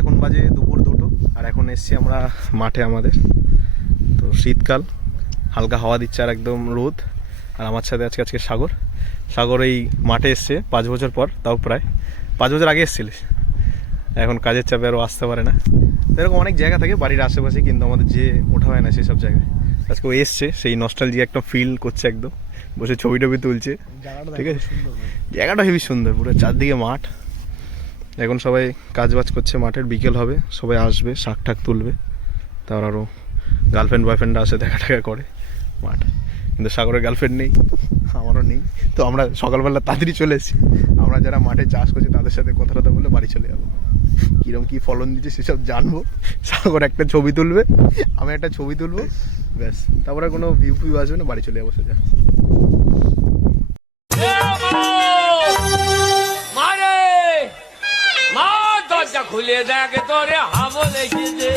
এখন বাজে দুপুর 2টো, আর এখন এসছি আমরা মাঠে আমাদের। তো শীতকাল, হালকা হাওয়া দিচ্ছে আর একদম রোদ। আর আমার সাথে আজকে সাগর এই মাঠে এসছে 5 বছর পর, তাও প্রায় 5 বছর আগে এসেছিলিস। এখন কাজের চাপে আরও আসতে পারে না। এরকম অনেক জায়গা থাকে বাড়ির আশেপাশে, কিন্তু আমাদের যে ওঠা হয় না সেসব জায়গায়। আজকে ও এসছে, সেই নস্টালজিয়া একটা ফিল করছে, একদম বসে ছবি টবি তুলছে। ঠিক আছে, জায়গাটা হেবি সুন্দর, পুরো চারদিকে মাঠ। এখন সবাই কাজ বাজ করছে মাঠের, বিকেল হবে, সবাই আসবে, শাক ঠাক তুলবে, তারপর আরও গার্লফ্রেন্ড বয়ফ্রেন্ডরা আসে, দেখা টাকা করে মাঠ। কিন্তু সাগরের গার্লফ্রেন্ড নেই, আমারও নেই। তো আমরা সকালবেলা তাড়াতাড়ি চলে এসেছি। আমরা যারা মাঠে চাষ করছি তাদের সাথে কথা টথা বলে বাড়ি চলে যাবো। কীরকম কী ফলন দিচ্ছে সেসব জানবো। সাগর একটা ছবি তুলবে, আমি একটা ছবি তুলবো, ব্যাস। তারপরে কোনো ভিউ ফিউ আসবে না, বাড়ি চলে যাবো সোজা। মা দরজা খুলে দেখে তোরে হাবো লেগেছে।